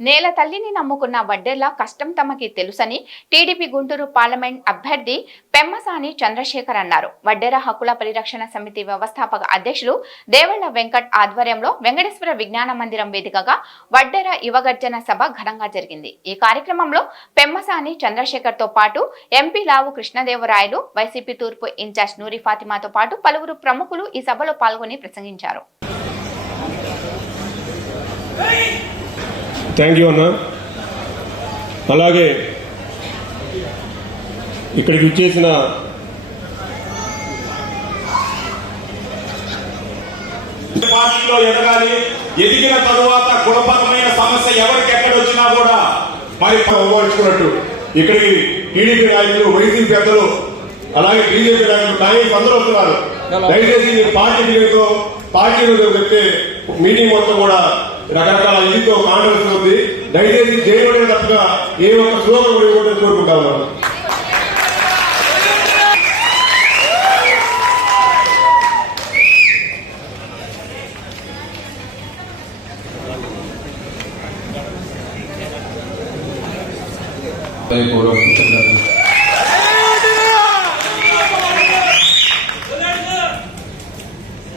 నేల తల్లిని నమ్ముకున్న వడ్డెర్ల కష్టం తమకి తెలుసని టీడీపీ గుంటూరు పార్లమెంట్ అభ్యర్థి పెమ్మసాని చంద్రశేఖర్ అన్నారు. వడ్డెర హక్కుల పరిరక్షణ సమితి వ్యవస్థాపక అధ్యక్షులు దేవళ్ళ వెంకట్ ఆధ్వర్యంలో వెంకటేశ్వర విజ్ఞాన మందిరం వేదికగా వడ్డెర యువగర్జన సభ ఘనంగా జరిగింది. ఈ కార్యక్రమంలో పెమ్మసాని చంద్రశేఖర్తో పాటు ఎంపీ లావు కృష్ణదేవరాయలు వైసీపీ తూర్పు ఇన్ఛార్జ్ నూరి ఫాతిమాతో పాటు పలువురు ప్రముఖులు ఈ సభలో పాల్గొని ప్రసంగించారు. థ్యాంక్ యూ అన్న. అలాగే ఇక్కడికి వచ్చేసిన పార్టీలో ఎదగాలి ఎదిగిన తరువాత గుణపరమైన సమస్య ఎవరికి ఎక్కడ వచ్చినా కూడా మరి అవమానించుకున్నట్టు. ఇక్కడికి టీడీపీ నాయకులు వైసీపీ పెద్దలు అలాగే బీజేపీ నాయకులు కానీ అందరూ వస్తున్నారు. దయచేసి పార్టీ మీటింగ్తో పార్టీ చెప్తే మీటింగ్ మొత్తం కూడా రకరకాల ఇదితో కాంగ్రెస్ ఉంది దయచేసి చేయబడిన తప్పగా ఏ ఒక్క శ్లోకం కూడా ఇవ్వడం కోరుకుంటా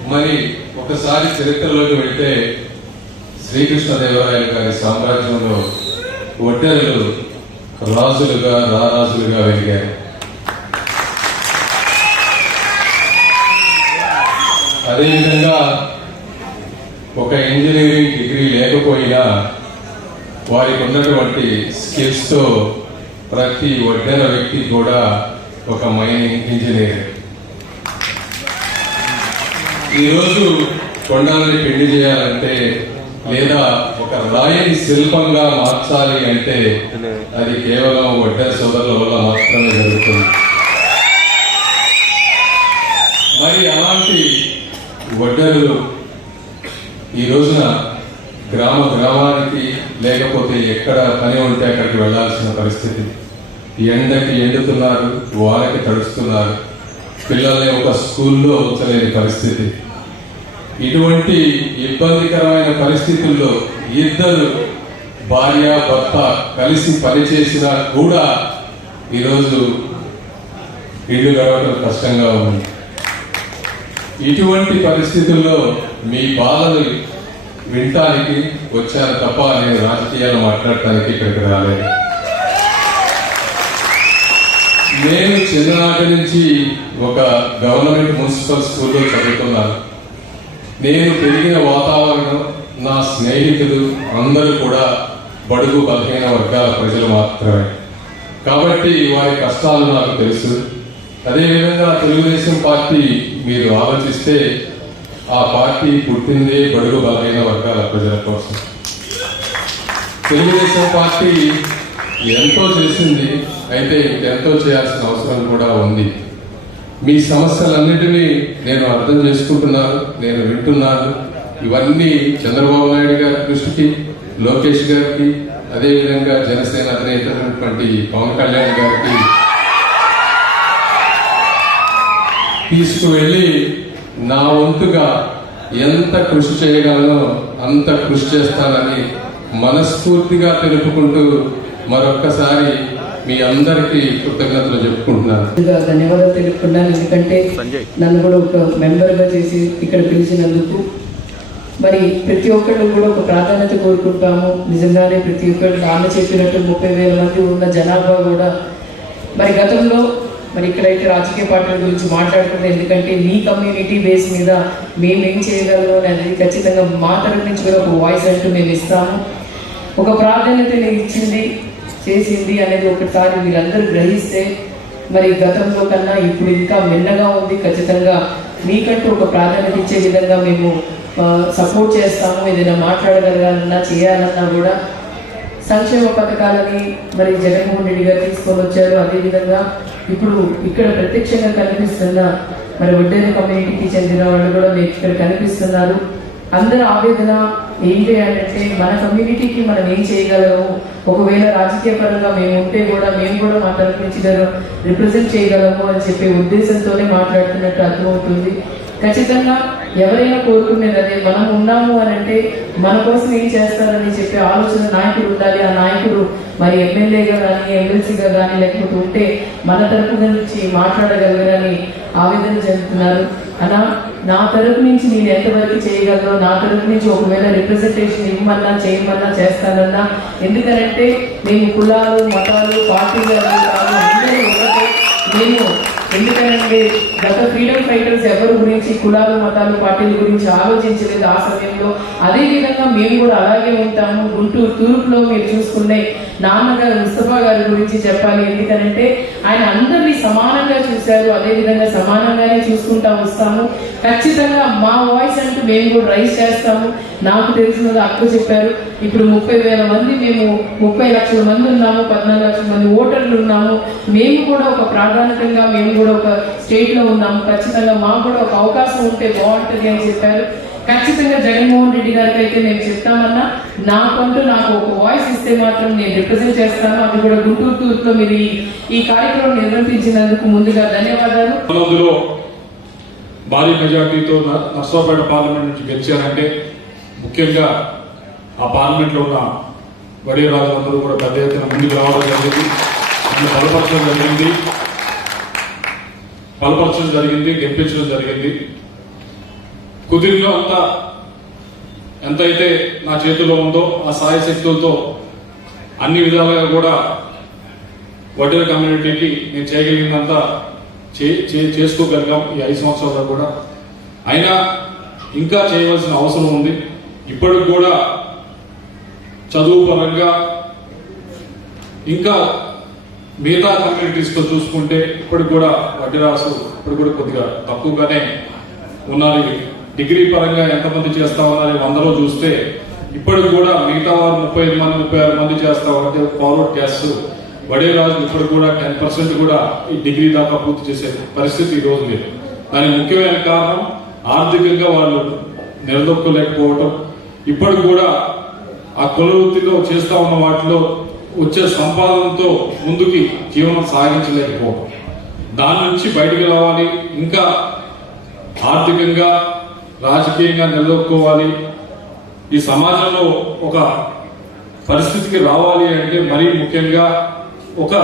మరి ఒకసారి చరిత్రలోకి వెళ్తే శ్రీకృష్ణదేవరాయలు గారి సామ్రాజ్యంలో ఒడ్డెరలు రాజులుగా రారాజులుగా వెలిగారు. అదేవిధంగా ఒక ఇంజనీరింగ్ డిగ్రీ లేకపోయినా వారికి ఉన్నటువంటి స్కిల్స్తో ప్రతి ఒడ్డెర వ్యక్తి కూడా ఒక మైనింగ్ ఇంజనీర్. ఈరోజు కొండలని పెళ్ళి చేయాలంటే లేదా ఒక రాయిని శిల్పంగా మార్చాలి అంటే అది కేవలం ఒడ్డెర సోదరుల వల్ల మాత్రమే జరుగుతుంది. మరి అలాంటి ఒడ్డెరలు ఈ రోజున గ్రామ గ్రామానికి లేకపోతే ఎక్కడ పని ఉంటే అక్కడికి వెళ్ళాల్సిన పరిస్థితి. ఎండకి ఎండుతున్నారు వానకి తడుస్తున్నారు. పిల్లల్ని ఒక స్కూల్లో ఉంచలేని పరిస్థితి. ఇటువంటి ఇబ్బందికరమైన పరిస్థితుల్లో ఇద్దరు భార్య భర్త కలిసి పనిచేసినా కూడా ఈరోజు ఇల్లు గడవటం కష్టంగా ఉంది. ఇటువంటి పరిస్థితుల్లో మీ బాధలు వినటానికి వచ్చాను తప్ప నేను రాజకీయాలు మాట్లాడటానికి ఇక్కడికి రాలేదు. నేను చిన్ననాటి నుంచి ఒక గవర్నమెంట్ మున్సిపల్ స్కూల్లో చదువుతున్నాను. నేను పెరిగిన వాతావరణం నా స్నేహితులు అందరూ కూడా బడుగు బలహీన వర్గాల ప్రజలు మాత్రమే. కాబట్టి వారి కష్టాలు నాకు తెలుసు. అదేవిధంగా తెలుగుదేశం పార్టీ మీరు ఆలోచిస్తే ఆ పార్టీ పుట్టిందే బడుగు బలహీన వర్గాల ప్రజల కోసం. తెలుగుదేశం పార్టీ ఎంతో చేసింది అయితే ఇంకెంతో చేయాల్సిన అవసరం కూడా ఉంది. మీ సమస్యలన్నిటినీ నేను అర్థం చేసుకుంటున్నాను నేను వింటున్నాను. ఇవన్నీ చంద్రబాబు నాయుడు గారి దృష్టికి లోకేష్ గారికి అదేవిధంగా జనసేన అధినేతటువంటి పవన్ కళ్యాణ్ గారికి తీసుకువెళ్ళి నా వంతుగా ఎంత కృషి చేయగలనో అంత కృషి చేస్తానని మనస్ఫూర్తిగా తెలుపుకుంటూ మరొక్కసారి మీ అందరికీ కృతజ్ఞతలు చెప్పుకుంటున్నాను. ధన్యవాదాలు తెలుపుకున్నాను ఎందుకంటే నన్ను కూడా ఒక మెంబర్గా చేసి ఇక్కడ పిలిచినందుకు. మరి ప్రతి ఒక్కళ్ళు కూడా ఒక ప్రాధాన్యత కోరుకుంటాము. నిజంగానే ప్రతి ఒక్కళ్ళు నాన్న చెప్పినట్టు ముప్పై వేల మంది ఉన్న జనాభా కూడా. మరి గతంలో మరి ఇక్కడైతే రాజకీయ పార్టీల గురించి మాట్లాడుకుంటే ఎందుకంటే మీ కమ్యూనిటీ బేస్ మీద మేము ఏం చేయగలము అనేది ఖచ్చితంగా మా తరపు నుంచి కూడా ఒక వాయిస్ అంటూ మేము ఇస్తాము. ఒక ప్రాధాన్యతని ఇచ్చింది చేసింది అనేది ఒకసారి మీరందరూ గ్రహిస్తే మరి గతంలో కన్నా ఇప్పుడు ఇంకా మెన్నగా ఉంది ఖచ్చితంగా. మీకంటూ ఒక ప్రాధాన్యత ఇచ్చే విధంగా మేము సపోర్ట్ చేస్తాము. ఏదైనా మాట్లాడగలగాలన్నా చేయాలన్నా కూడా సంక్షేమ పథకాలని మరి జగన్మోహన్ రెడ్డి గారు తీసుకొని వచ్చారు. అదేవిధంగా ఇప్పుడు ఇక్కడ ప్రత్యక్షంగా కనిపిస్తున్న మరి ఒడ్డేరు కమ్యూనిటీకి చెందిన వాళ్ళు కూడా మీకు ఇక్కడ కనిపిస్తున్నారు. అందరి ఆవేదన ఏం చేయాలంటే మన కమ్యూనిటీకి మనం ఏం చేయగలము? ఒకవేళ రాజకీయ పరంగా మేము ఉంటే కూడా మేము కూడా మా తరపు నుంచి రిప్రజెంట్ చేయగలము అని చెప్పే ఉద్దేశంతోనే మాట్లాడుతున్నట్టు అర్థమవుతుంది. ఖచ్చితంగా ఎవరైనా కోరుకునేది అదే మనం ఉన్నాము అని అంటే మన కోసం ఏం చేస్తారని చెప్పే ఆలోచన నాయకుడు ఉండాలి. ఆ నాయకుడు మరి ఎమ్మెల్యేగా కానీ ఎమ్మెల్సీగా కానీ లేకపోతే ఉంటే మన తరపు నుంచి మాట్లాడగలరని ఆవేదన చెందుతున్నారు. అలా నా తరపు నుంచి నేను ఎంతవరకు చేయగలను? నా తరపు నుంచి ఒకవేళ రిప్రజెంటేషన్ ఇవ్వమన్నా చేయమన్నా చేస్తానన్నా ఎందుకనంటే మేము కులాలు మతాలు పార్టీలు కాదు అందరూ ఒకటే. మేము ఎందుకంటే గత ఫ్రీడమ్ ఫైటర్స్ ఎవరి గురించి కులాలు మతాలు పార్టీల గురించి ఆలోచించలేదు ఆ సమయంలో. అదే విధంగా మేము కూడా అలాగే ఉంటాము. గుంటూరు తూర్పులో మీరు చూసుకునే నాన్నగారు ముస్తఫా గారి గురించి చెప్పాలి. ఎందుకనంటే ఆయన అందరూ చూశారు. అదే విధంగా సమానంగానే చూసుకుంటా వస్తాము. ఖచ్చితంగా మా వాయిస్ అంటూ మేము కూడా రైస్ చేస్తాము. నాకు తెలిసినది అక్క చెప్పారు. ఇప్పుడు ముప్పై వేల మంది మేము ముప్పై లక్షల మంది ఉన్నాము పద్నాలుగు లక్షల మంది ఓటర్లు ఉన్నాము. మేము కూడా ఒక ప్రాధాన్యతంగా మేము కూడా ఒక స్టేట్లో ఉన్నాము. ఖచ్చితంగా మాకు కూడా ఒక అవకాశం ఉంటే బాగుంటుంది అని చెప్పారు. ఖచ్చితంగా జగన్మోహన్ రెడ్డి గారికి అయితే నేను చెప్తామన్నా నాకంటూ నాకు ఒక వాయిస్ ఇస్తే మాత్రం నేను రిప్రజెంట్ చేస్తాను. అది కూడా గుంటూరు తూర్పులో మీరు ఈ- కార్యక్రమం నిర్వర్తించినందుకు ముందుగా ధన్యవాదాలు. భారీ మెజార్టీతో నర్సాపేట పార్లమెంట్ నుంచి గెలిచారంటే ముఖ్యంగా ఆ పార్లమెంట్లో ఉన్న వడియ రాజులందరూ కూడా పెద్ద ఎత్తున ముందుకు రావడం జరిగింది. బలపరచడం జరిగింది. బలపరచడం జరిగింది గెలిపించడం జరిగింది. కుదిరిలో అంత ఎంతైతే నా చేతిలో ఉందో ఆ సాయ శక్తులతో అన్ని విధాలుగా కూడా వడ్డీల కమ్యూనిటీకి నేను చేయగలిగినంత చే- చే- చేసుకోగలిగాం ఈ ఐదు సంవత్సరాల్లో కూడా. అయినా ఇంకా చేయవలసిన అవసరం ఉంది. ఇప్పటికి కూడా చదువు పరంగా ఇంకా మిగతా కమ్యూనిటీస్తో చూసుకుంటే ఇప్పటికి కూడా వడ్డీ రాసు ఇప్పటికి కూడా కొద్దిగా తక్కువగానే ఉన్నారు. డిగ్రీ పరంగా ఎంతమంది చేస్తా ఉన్నారు వందలో చూస్తే ఇప్పటికి కూడా మిగతా వారు ముప్పై ఐదు మంది ముప్పై ఆరు మంది చేస్తా ఉంటే ఫార్వర్డ్ క్యాస్ట్ వడే రాజు ఇప్పటికి కూడా టెన్ పర్సెంట్ కూడా ఈ డిగ్రీ దాకా పూర్తి చేసే పరిస్థితి ఈ రోజు లేదు. దానికి ముఖ్యమైన కారణం ఆర్థికంగా వాళ్ళు నిలదొక్కలేకపోవటం. ఇప్పటికి కూడా ఆ కుల వృత్తిలో చేస్తా ఉన్న వాటిలో వచ్చే సంపాదనతో ముందుకి జీవనం సాగించలేకపోవడం దాని నుంచి బయటకు రావాలి. ఇంకా ఆర్థికంగా రాజకీయంగా నిలదొక్కోవాలి ఈ సమాజంలో ఒక పరిస్థితికి రావాలి అంటే మరీ ముఖ్యంగా ఒక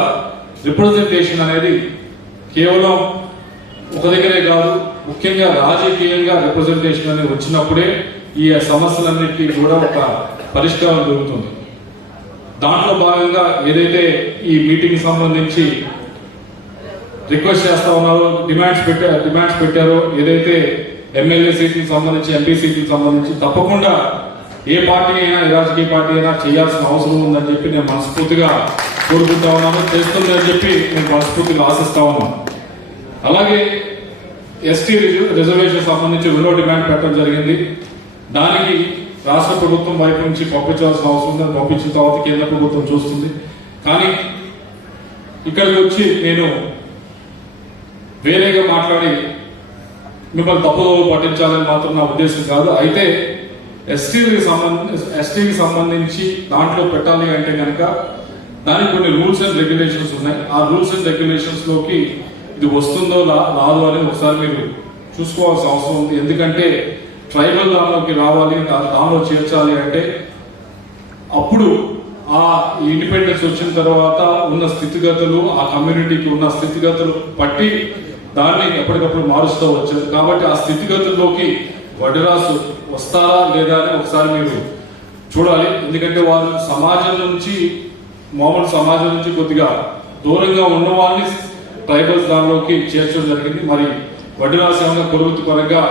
రిప్రజెంటేషన్ అనేది కేవలం ఒక దగ్గరే కాదు ముఖ్యంగా రాజకీయంగా రిప్రజెంటేషన్ అనేది వచ్చినప్పుడే ఈ సమస్యలన్నిటికీ కూడా ఒక పరిష్కారం దొరుకుతుంది. దాంట్లో భాగంగా ఏదైతే ఈ మీటింగ్ సంబంధించి రిక్వెస్ట్ చేస్తా ఉన్నారో డిమాండ్స్ పెట్టారు డిమాండ్స్ పెట్టారో ఏదైతే ఎమ్మెల్యే సీట్లకు సంబంధించి ఎంపీ సీట్లకు సంబంధించి తప్పకుండా ఏ పార్టీ అయినా రాజకీయ పార్టీ అయినా చేయాల్సిన అవసరం ఉందని చెప్పి నేను మనస్ఫూర్తిగా కోరుకుంటా ఉన్నాను. చేస్తుందని చెప్పి నేను మనస్ఫూర్తిగా ఆశిస్తా ఉన్నాను. అలాగే ఎస్టీ రిజర్వేషన్ సంబంధించి రెండో డిమాండ్ పెట్టడం జరిగింది. దానికి రాష్ట్ర ప్రభుత్వం వైపు నుంచి పంపించాల్సిన అవసరం ఉందని పంపించిన తర్వాత కేంద్ర ప్రభుత్వం చూస్తుంది. కానీ ఇక్కడికి వచ్చి నేను వేరేగా మాట్లాడి మిమ్మల్ని తప్పుదోవ పట్టించాలని మాత్రం నా ఉద్దేశం కాదు. అయితే ఎస్టీకి సంబంధించి ఎస్టీకి సంబంధించి దాంట్లో పెట్టాలి అంటే కనుక దానికి కొన్ని రూల్స్ అండ్ రెగ్యులేషన్స్ ఉన్నాయి. ఆ రూల్స్ అండ్ రెగ్యులేషన్స్లోకి ఇది వస్తుందో రాదు అనేది అని ఒకసారి మీరు చూసుకోవాల్సిన అవసరం ఉంది. ఎందుకంటే ట్రైబల్ దానిలోకి రావాలి దానిలో చేర్చాలి అంటే అప్పుడు ఆ ఇండిపెండెన్స్ వచ్చిన తర్వాత ఉన్న స్థితిగతులు ఆ కమ్యూనిటీకి ఉన్న స్థితిగతులు పట్టి దాన్ని ఎప్పటికప్పుడు మారుస్తూ వచ్చారు. కాబట్టి ఆ స్థితిగతుల్లోకి వడ్డరాసు వస్తారా లేదా అని ఒకసారి మీరు చూడాలి. ఎందుకంటే వారు సమాజం నుంచి మామూలు సమాజం నుంచి కొద్దిగా దూరంగా ఉన్న వాళ్ళని ట్రైబల్స్ దానిలోకి చేర్చడం జరిగింది. మరి వడ్డరాసు ఏమైనా కొలుగుతు పరంగా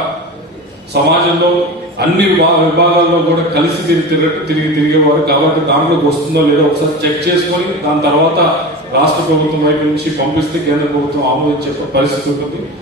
సమాజంలో అన్ని విభాగాల్లో కూడా కలిసి తిరిగి తిరిగి తిరిగేవారు. కాబట్టి దాంట్లోకి వస్తుందో లేదో ఒకసారి చెక్ చేసుకొని దాని తర్వాత రాష్ట్ర ప్రభుత్వం వైపు నుంచి పంపిస్తే కేంద్ర ప్రభుత్వం ఆమోదించే పరిస్థితి ఉంటుంది.